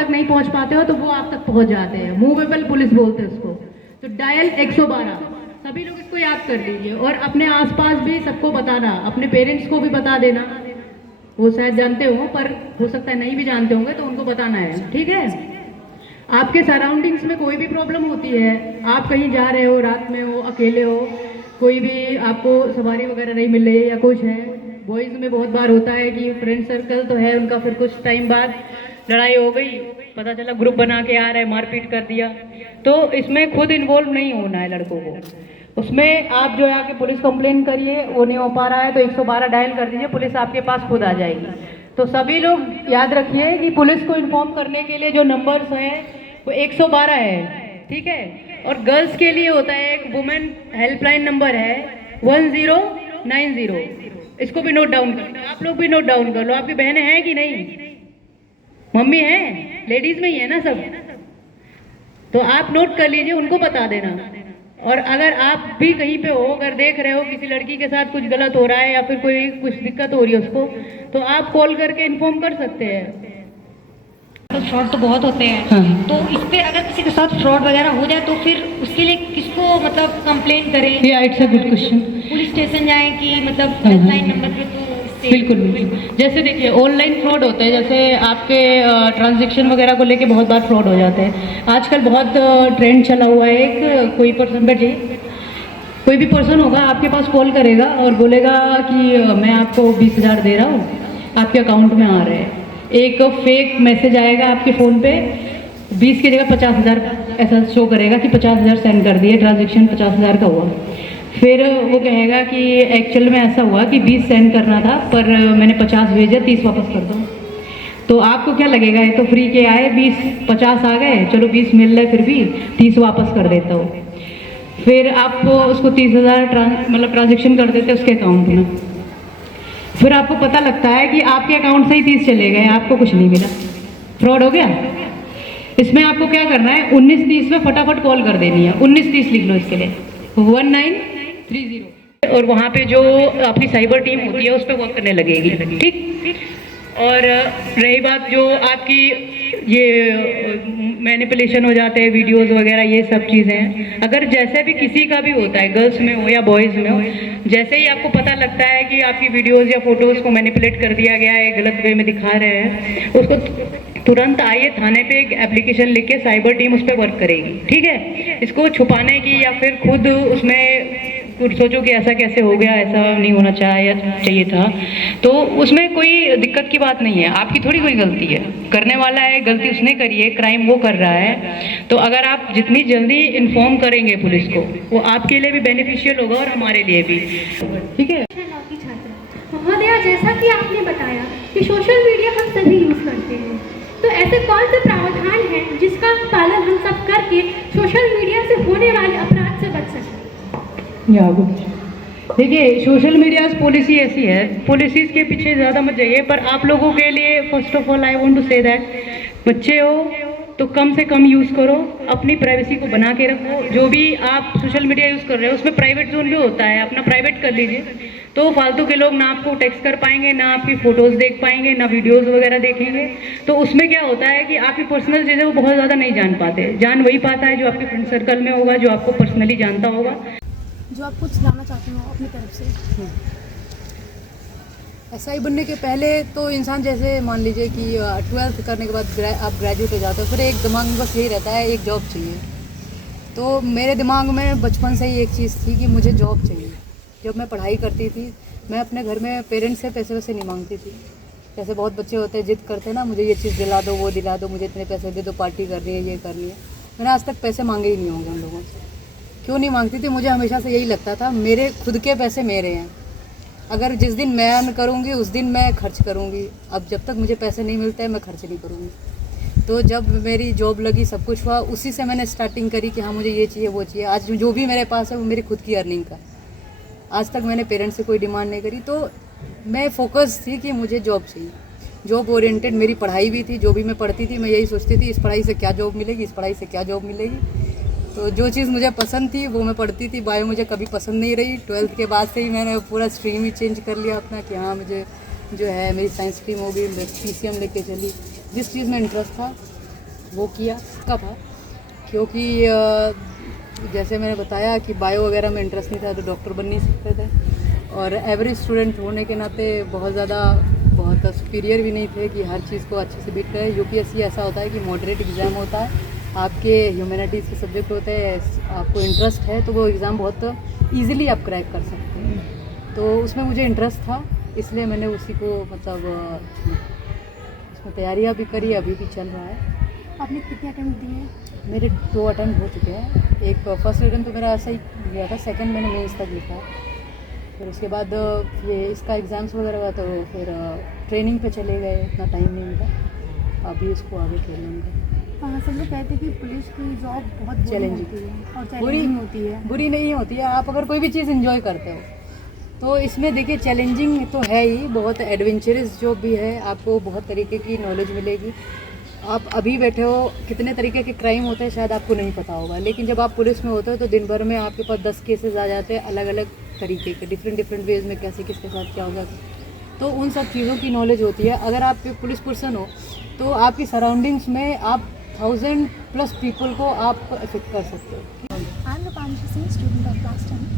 तक नहीं पहुंच पाते हो तो वो आप तक पहुंच जाते हैं, मूवेबल पुलिस बोलते हैं उसको। तो डायल 112, सभी लोग इसको याद कर लीजिए और अपने आसपास भी सबको बताना, अपने पेरेंट्स को भी बता देना, वो शायद जानते हो पर हो सकता है नहीं भी जानते होंगे तो उनको बताना है, ठीक है। आपके सराउंडिंग्स में कोई भी प्रॉब्लम होती है, आप कहीं जा रहे हो, रात में हो, अकेले हो, कोई भी आपको सवारी वगैरह नहीं मिल रही है या कुछ है, बॉयज़ में बहुत बार होता है कि फ्रेंड सर्कल तो है उनका, फिर कुछ टाइम बाद लड़ाई हो गई, पता चला ग्रुप बना के आ रहा है, मारपीट कर दिया, तो इसमें खुद इन्वॉल्व नहीं होना है लड़कों को। उसमें आप जो है आके पुलिस कंप्लेन करिए, वो नहीं हो पा रहा है तो 112 डायल कर दीजिए, पुलिस आपके पास खुद आ जाएगी। तो सभी लोग याद रखिए कि पुलिस को इन्फॉर्म करने के लिए जो नंबर्स हैं वो 112 है, ठीक है। और गर्ल्स के लिए होता है एक वुमेन हेल्पलाइन नंबर है 1090, इसको भी नोट डाउन कर लो, आप लोग भी नोट डाउन कर लो। आपकी बहनें हैं कि नहीं? मम्मी हैं, लेडीज में ही है ना सब, तो आप नोट कर लीजिए, उनको बता देना। और अगर आप भी कहीं पे हो, अगर देख रहे हो किसी लड़की के साथ कुछ गलत हो रहा है या फिर कोई कुछ दिक्कत हो रही है उसको, तो आप कॉल करके इन्फॉर्म कर सकते हैं। तो फ्रॉड तो बहुत होते हैं, हाँ। तो इस पे अगर किसी के साथ फ्रॉड वगैरह हो जाए तो फिर उसके लिए किसको मतलब कंप्लेन करें? It's a good question. Police station जाएं कि मतलब हाँ। हेल्पलाइन नंबर पे? तो इससे बिल्कुल बिल्कुल, जैसे देखिए ऑनलाइन फ्रॉड होते हैं, जैसे आपके ट्रांजैक्शन वगैरह को लेके बहुत बार फ्रॉड हो जाते हैं। आजकल बहुत ट्रेंड चला हुआ है, एक कोई पर्सन बैठे, कोई भी पर्सन होगा आपके पास कॉल करेगा और बोलेगा कि मैं आपको 20,000 दे रहा हूँ, आपके अकाउंट में आ रहे हैं। एक फेक मैसेज आएगा आपके फ़ोन पे, 20 की जगह 50,000 ऐसा शो करेगा कि 50,000 सेंड कर दिए, ट्रांजैक्शन 50,000 का हुआ। फिर वो कहेगा कि एक्चुअल में ऐसा हुआ कि 20 सेंड करना था पर मैंने 50 भेजे, 30 वापस कर दो। तो आपको क्या लगेगा, ये तो फ्री के आए, 50 आ गए, चलो 20 मिल रहे, फिर भी 30 वापस कर देता हूँ। फिर आप उसको 30,000 ट्रांजेक्शन कर देते उसके अकाउंट में। फिर आपको पता लगता है कि आपके अकाउंट से ही 30 चले गए, आपको कुछ नहीं मिला, फ्रॉड हो गया। इसमें आपको क्या करना है, 1930 में फटाफट कॉल कर देनी है, 1930 लिख लो इसके लिए, 1930, और वहाँ पे जो आपकी साइबर टीम होती है उस पर वर्क करने लगेगी, ठीक। और रही बात जो आपकी ये मैनिपुलेशन हो जाते हैं वीडियोस वगैरह, ये सब चीज़ें अगर जैसे भी किसी का भी होता है, गर्ल्स में हो या बॉयज़ में हो, जैसे ही आपको पता लगता है कि आपकी वीडियोस या फोटोज़ को मैनिपुलेट कर दिया गया है, गलत वे में दिखा रहे हैं, उसको तुरंत आइए थाने पे एक एप्लीकेशन लिख के साइबर टीम उस पर वर्क करेगी, ठीक है। इसको छुपाने की या फिर खुद उसमें कुछ सोचो कि ऐसा कैसे हो गया, ऐसा नहीं होना चाहिए था, तो उसमें कोई दिक्कत की बात नहीं है, आपकी थोड़ी कोई गलती है, करने वाला है गलती उसने करी है, क्राइम वो कर रहा है। तो अगर आप जितनी जल्दी इन्फॉर्म करेंगे पुलिस को, वो आपके लिए भी बेनिफिशियल होगा और हमारे लिए भी, ठीक है। महोदया, जैसा कि आपने बताया कि सोशल मीडिया हम सभी यूज़ करते हैं, तो ऐसे कौन से प्रावधान हैं जिसका पालन हम सब करके सोशल मीडिया से होने वाले अपराध से बच सकें? देखिए, सोशल मीडिया पॉलिसी ऐसी है, पॉलिसीज़ के पीछे ज़्यादा मत जाइए, पर आप लोगों के लिए first of all I want to say that बच्चे हो तो कम से कम यूज़ करो, अपनी प्राइवेसी को बना के रखो। जो भी आप सोशल मीडिया यूज़ कर रहे हो उसमें प्राइवेट जोन भी होता है, अपना प्राइवेट कर लीजिए, तो फालतू के लोग ना आपको टेक्स्ट कर पाएंगे, ना आपकी फ़ोटोज़ देख पाएंगे, ना वीडियोज़ वगैरह देखेंगे। तो उसमें क्या होता है कि आपकी पर्सनल चीज़ें वो बहुत ज़्यादा नहीं जान पाते, जान वही पाता है जो आपके फ्रेंड सर्कल में होगा, जो आपको पर्सनली जानता होगा। जो आप कुछ लाना चाहती हो अपनी तरफ से। एसआई बनने के पहले तो इंसान, जैसे मान लीजिए कि 12th करने के बाद आप ग्रेजुएट हो जाते हो, फिर एक दिमाग में बस यही रहता है एक जॉब चाहिए। तो मेरे दिमाग में बचपन से ही एक चीज़ थी कि मुझे जॉब चाहिए। जब मैं पढ़ाई करती थी, मैं अपने घर में पेरेंट्स से पैसे वैसे नहीं मांगती थी। जैसे बहुत बच्चे होते हैं, जिद करते हैं ना, मुझे ये चीज़ दिला दो, वो दिला दो, मुझे इतने पैसे दे दो, पार्टी करनी है, ये करनी है। मैंने आज तक पैसे मांगे ही नहीं होंगे उन लोगों से। क्यों नहीं मांगती थी? मुझे हमेशा से यही लगता था मेरे खुद के पैसे मेरे हैं, अगर जिस दिन मैं अर्न करूँगी उस दिन मैं खर्च करूँगी। अब जब तक मुझे पैसे नहीं मिलते हैं मैं खर्च नहीं करूँगी। तो जब मेरी जॉब लगी, सब कुछ हुआ, उसी से मैंने स्टार्टिंग करी कि हाँ मुझे ये चाहिए वो चाहिए। आज जो भी मेरे पास है वो मेरी खुद की अर्निंग का। आज तक मैंने पेरेंट्स से कोई डिमांड नहीं करी। तो मैं फोकस थी कि मुझे जॉब चाहिए, जॉब ओरिएंटेड मेरी पढ़ाई भी थी। जो भी मैं पढ़ती थी मैं यही सोचती थी, इस पढ़ाई से क्या जॉब मिलेगी, इस पढ़ाई से क्या जॉब मिलेगी। तो जो चीज़ मुझे पसंद थी वो मैं पढ़ती थी। बायो मुझे कभी पसंद नहीं रही। 12th के बाद से ही मैंने पूरा स्ट्रीम ही चेंज कर लिया अपना कि हाँ मुझे जो है मेरी साइंस स्ट्रीम हो गई, मैं PCM लेके चली। जिस चीज़ में इंटरेस्ट था वो किया का था, क्योंकि जैसे मैंने बताया कि बायो वगैरह में इंटरेस्ट नहीं था तो डॉक्टर बन नहीं सकते थे, और एवरेज स्टूडेंट होने के नाते बहुत सुपीरियर भी नहीं थे कि हर चीज़ को अच्छे से बीट करें। यूपीएससी ऐसा होता है कि मॉडरेट एग्ज़ाम होता है, आपके ह्यूमैनिटीज़ के सब्जेक्ट होते हैं, आपको इंटरेस्ट है तो वो एग्ज़ाम बहुत ईज़िली आप क्रैक कर सकते हैं। तो उसमें मुझे इंटरेस्ट था, इसलिए मैंने उसी को मतलब उसमें तैयारियाँ भी करी, अभी भी चल रहा है। आपने कितने अटेम्प्ट दिए हैं? मेरे 2 अटेम्प्ट हो चुके हैं। एक फर्स्ट अटेम्प्ट तो मेरा ऐसा ही गया था, सेकंड मैंने मेंस तक लिखा, फिर उसके बाद ये इसका एग्ज़ाम्स वगैरह हुआ तो फिर ट्रेनिंग पे चले गए, इतना टाइम नहीं मिला, अभी इसको आगे खेलने का। हाँ, सब लोग कहते हैं कि पुलिस की जॉब बहुत चैलेंजिंग होती है और बुरी चैलेंजिंग होती है। बुरी नहीं होती है, आप अगर कोई भी चीज़ एंजॉय करते हो तो इसमें देखिए चैलेंजिंग तो है ही, बहुत एडवेंचरस जॉब भी है, आपको बहुत तरीके की नॉलेज मिलेगी। आप अभी बैठे हो, कितने तरीके के क्राइम होते हैं शायद आपको नहीं पता होगा, लेकिन जब आप पुलिस में होते हो तो दिन भर में आपके पास 10 केसेस आ जाते हैं, अलग अलग तरीके के, डिफरेंट वेज में कैसे किसके साथ क्या होगा, तो उन सब चीज़ों की नॉलेज होती है। अगर आप पुलिस पर्सन हो तो आपकी सराउंडिंग्स में आप 1000+ पीपल को आप अफेक्ट कर सकते हो। I am Rupanshi Singh, student of class 10।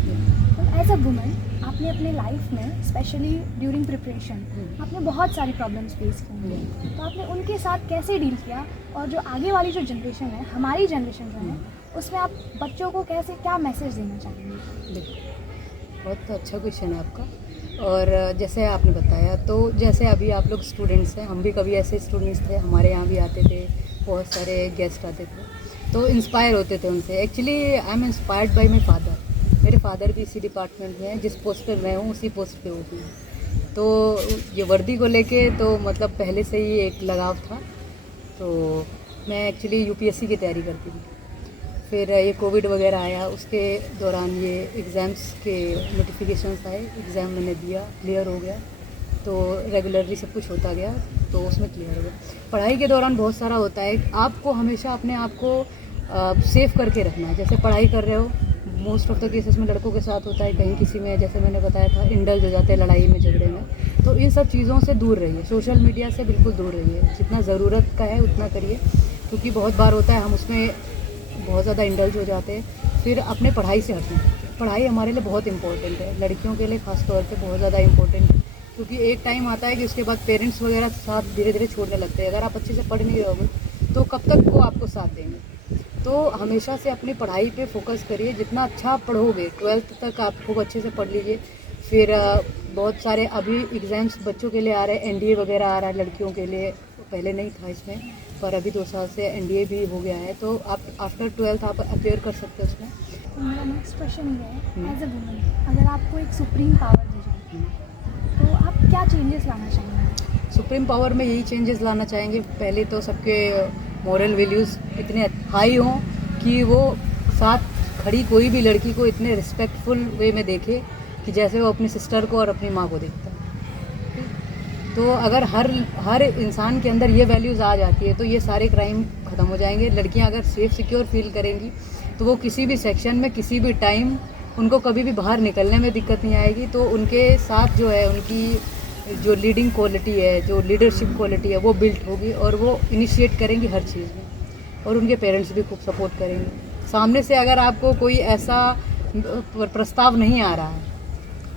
तो एज अ वुमन आपने अपने लाइफ में स्पेशली ड्यूरिंग प्रिपरेशन आपने बहुत सारी प्रॉब्लम्स फेस की होंगी, तो आपने उनके साथ कैसे डील किया, और जो आगे वाली जो जनरेशन है, हमारी जनरेशन जो है, उसमें आप बच्चों को कैसे क्या मैसेज देना चाहेंगे? देखिए, बहुत अच्छा क्वेश्चन है आपका। और जैसे आपने बताया, तो जैसे अभी आप लोग स्टूडेंट्स हैं, हम भी कभी ऐसे स्टूडेंट्स थे, हमारे यहाँ भी आते थे, बहुत सारे गेस्ट आते थे, तो इंस्पायर होते थे उनसे। Actually I am inspired by my father. मेरे फादर भी इसी डिपार्टमेंट में हैं, जिस पोस्ट पर मैं हूँ उसी पोस्ट पे वो भी है। तो ये वर्दी को लेके तो मतलब पहले से ही एक लगाव था। तो मैं एक्चुअली यूपीएससी की तैयारी करती थी, फिर ये कोविड वगैरह आया, उसके दौरान ये एग्ज़ाम्स के नोटिफिकेशंस आए, एग्ज़ाम मैंने दिया, क्लियर हो गया, तो रेगुलरली सब कुछ होता गया, तो उसमें क्लियर हो गया। पढ़ाई के दौरान बहुत सारा होता है, आपको हमेशा अपने आप को सेव करके रखना है। जैसे पढ़ाई कर रहे हो, मोस्ट ऑफ द केसेस में लड़कों के साथ होता है, कहीं किसी में, जैसे मैंने बताया था, इंडल्ज हो जाते हैं लड़ाई में, झगड़े में, तो इन सब चीज़ों से दूर रहिए, सोशल मीडिया से बिल्कुल दूर रहिए, जितना ज़रूरत का है उतना करिए, क्योंकि बहुत बार होता है हम उसमें बहुत ज़्यादा इंडल्ज हो जाते हैं, फिर अपने पढ़ाई से हटना। पढ़ाई हमारे लिए बहुत इंपॉर्टेंट है, लड़कियों के लिए ख़ास तौर पे बहुत ज़्यादा इंपॉर्टेंट है, क्योंकि एक टाइम आता है कि उसके बाद पेरेंट्स वगैरह साथ धीरे धीरे छोड़ने लगते हैं। अगर आप अच्छे से पढ़ नहीं रहोगे तो कब तक वो आपको साथ देंगे। तो हमेशा से अपनी पढ़ाई पे फोकस करिए, जितना अच्छा आप पढ़ोगे, 12th तक आप खूब अच्छे से पढ़ लीजिए। फिर बहुत सारे अभी एग्ज़ाम्स बच्चों के लिए आ रहे हैं, एनडीए वगैरह आ रहा है लड़कियों के लिए, पहले नहीं था इसमें, पर अभी 2 साल से एनडीए भी हो गया है, तो आप आफ्टर 12th आप अपेयर कर सकते हो उसमें। तो मेरा नेक्स्ट क्वेश्चन ये है, एज अ वुमन अगर आपको एक सुप्रीम पावर दी जाए तो आप क्या चेंजेस लाना चाहेंगे? सुप्रीम पावर में यही चेंजेस लाना चाहेंगे, पहले तो सबके मॉरल वैल्यूज़ इतने हाई हों कि वो साथ खड़ी कोई भी लड़की को इतने रिस्पेक्टफुल वे में देखे कि जैसे वो अपनी सिस्टर को और अपनी माँ को देखता है। तो अगर हर इंसान के अंदर ये वैल्यूज़ आ जाती है तो ये सारे क्राइम ख़त्म हो जाएंगे। लड़कियां अगर सेफ सिक्योर फील करेंगी तो वो किसी भी सेक्शन में किसी भी टाइम उनको कभी भी बाहर निकलने में दिक्कत नहीं आएगी। तो उनके साथ जो है उनकी जो लीडिंग क्वालिटी है, जो लीडरशिप क्वालिटी है, वो बिल्ट होगी और वो इनिशिएट करेंगी हर चीज़ में, और उनके पेरेंट्स भी खूब सपोर्ट करेंगे। सामने से अगर आपको कोई ऐसा प्रस्ताव नहीं आ रहा है,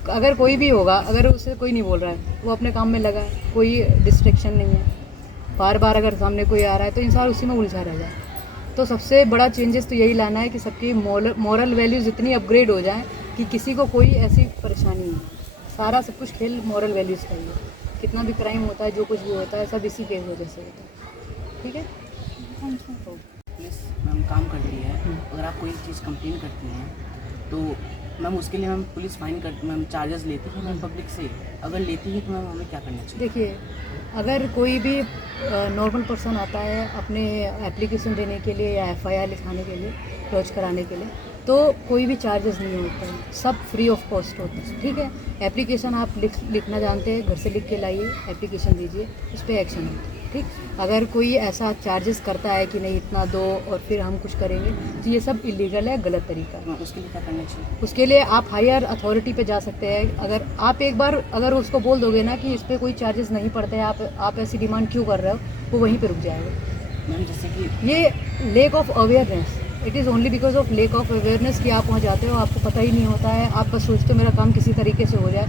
अगर कोई भी होगा, अगर उससे कोई नहीं बोल रहा है, वो अपने काम में लगा है, कोई डिस्ट्रैक्शन नहीं है, बार बार अगर सामने कोई आ रहा है तो इंसान उसी में उलझा रह जाए। तो सबसे बड़ा चेंजेस तो यही लाना है कि सबकी मॉरल वैल्यूज़ इतनी अपग्रेड हो जाएं कि किसी को कोई ऐसी परेशानी नहीं। सारा सब कुछ खेल मॉरल वैल्यूज़ का ही है। कितना भी क्राइम होता है, जो कुछ भी होता है, सब इसी के वजह से होता है। ठीक है, थैंक यू। पुलिस मैम काम करती है, अगर आप कोई चीज़ कंप्लेन करती हैं तो मैम उसके लिए मैम पुलिस फाइन करती, मैम चार्जेस लेती है मैम पब्लिक से, अगर लेती है तो मैम हमें क्या करना चाहिए? देखिए, अगर कोई भी नॉर्मल पर्सन आता है अपने एप्लीकेशन देने के लिए या एफआईआर लिखाने के लिए, लॉन्च कराने के लिए, तो कोई भी चार्जेस नहीं होते हैं, सब फ्री ऑफ कॉस्ट होते हैं। ठीक है, एप्लीकेशन आप लिखना जानते हैं, घर से लिख के लाइए, एप्लीकेशन दीजिए, उस पर एक्शन होता है। ठीक, अगर कोई ऐसा चार्जेस करता है कि नहीं इतना दो और फिर हम कुछ करेंगे, तो ये सब इलीगल है, गलत तरीका है। उसके लिए क्या करना चाहिए? उसके लिए आप हायर अथॉरिटी पे जा सकते हैं। अगर आप एक बार अगर उसको बोल दोगे ना कि इस पर कोई चार्जेस नहीं पड़ते हैं, आप ऐसी डिमांड क्यों कर रहे हो, वो वहीं पे रुक जाएगा। मैम जैसे कि ये lake of awareness, it is only because of lake of awareness कि आप वहाँ जाते हो, आपको पता ही नहीं होता है, आप बस सोचते हो मेरा काम किसी तरीके से हो जाए,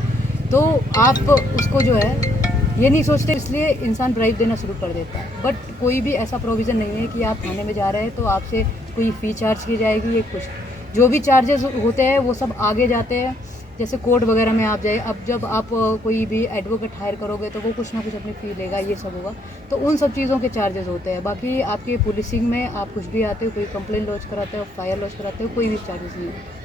तो आप उसको जो है ये नहीं सोचते, इसलिए इंसान ब्राइब देना शुरू कर देता है। बट कोई भी ऐसा प्रोविज़न नहीं है कि आप थाने में जा रहे हैं तो आपसे कोई फ़ी चार्ज की जाएगी या कुछ। जो भी चार्जेस होते हैं वो सब आगे जाते हैं, जैसे कोर्ट वगैरह में आप जाए, अब जब आप कोई भी एडवोकेट हायर करोगे तो वो कुछ ना कुछ अपनी फ़ी लेगा, ये सब होगा, तो उन सब चीज़ों के चार्जेस होते हैं। बाकी आपकी पुलिसिंग में आप कुछ भी आते हो, कोई कंप्लेन लॉन्च कराते हो, फायर लॉन्च कराते हो, कोई भी चार्जेस नहीं है।